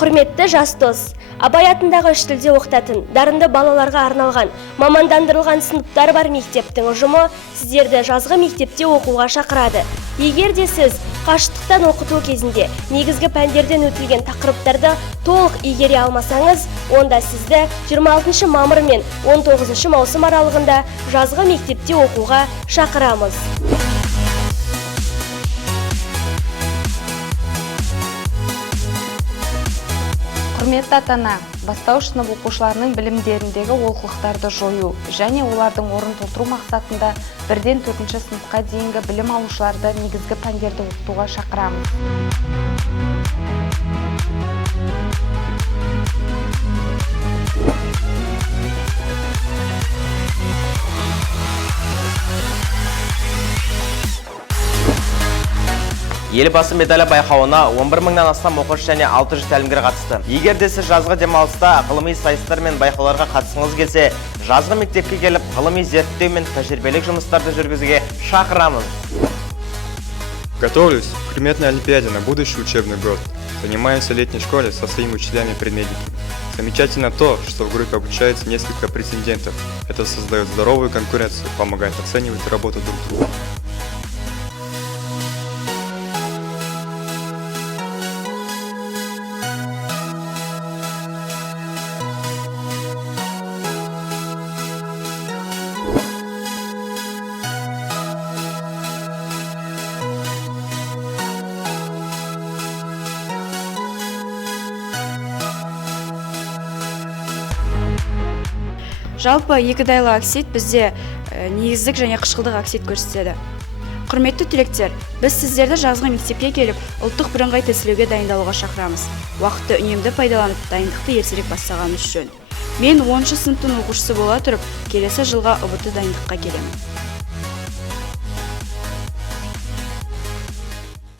Құрметті жас дос, Абай атындағы 3 тілде оқытатын, дарынды балаларға арналған, мамандандырылған сыныптар бар мектептің ұжымы сіздерді жазғы мектепте оқуға шақырады. Егер де сіз қашықтықтан оқыту кезінде негізгі пәндерден өтілген тақырыптарды толық игере алмасаңыз, онда сізді 26 мамыр мен 19 маусым аралығында жазғы мектепте оқуға шақырамыз. Құрметті ата-ана, бастауыш сынып оқушыларының білімдеріндегі олқылықтарды жою және олардың орнын толтыру мақсатында 1-ден 4-ші сыныпқа дейінгі білім алушыларды негізгі пәндерді оқытуға шақырамыз. Елбасы медалі байқауына 11 мыңнан астам оқушы және 600 тәлімгер қатысты. Егер де сіз жазғы демалыста ғылыми сайыстар мен байқауларға қатысыңыз келсе, жазғы мектепке келіп, ғылыми зерттеу мен тәжірибелік жұмыстарды жүргізуге шақырамыз. Готовлюсь к предметной олимпиаде на будущий учебный год. Занимаемся в летней школе со своими учителями-предметниками. Замечательно то, что в группе обучается несколько претендентов. Это создает здоровую конкуренцию, помогает оценивать работу друг друга. Жалпы екі дайлы оксид бізде негіздік және қышқылдық оксид көрсетеді. Құрметті түлектер, біз сіздерді жазғы мектепке келіп, ұлттық бірыңғай тестілеуге дайындалуға шақырамыз. Уақытты үнемді пайдаланып, дайындықты ертерек бастағанымыз жөн. Мен 10-шы сыныптың оқушысы бола тұрып, келесі жылға ұбт дайындыққа келемін.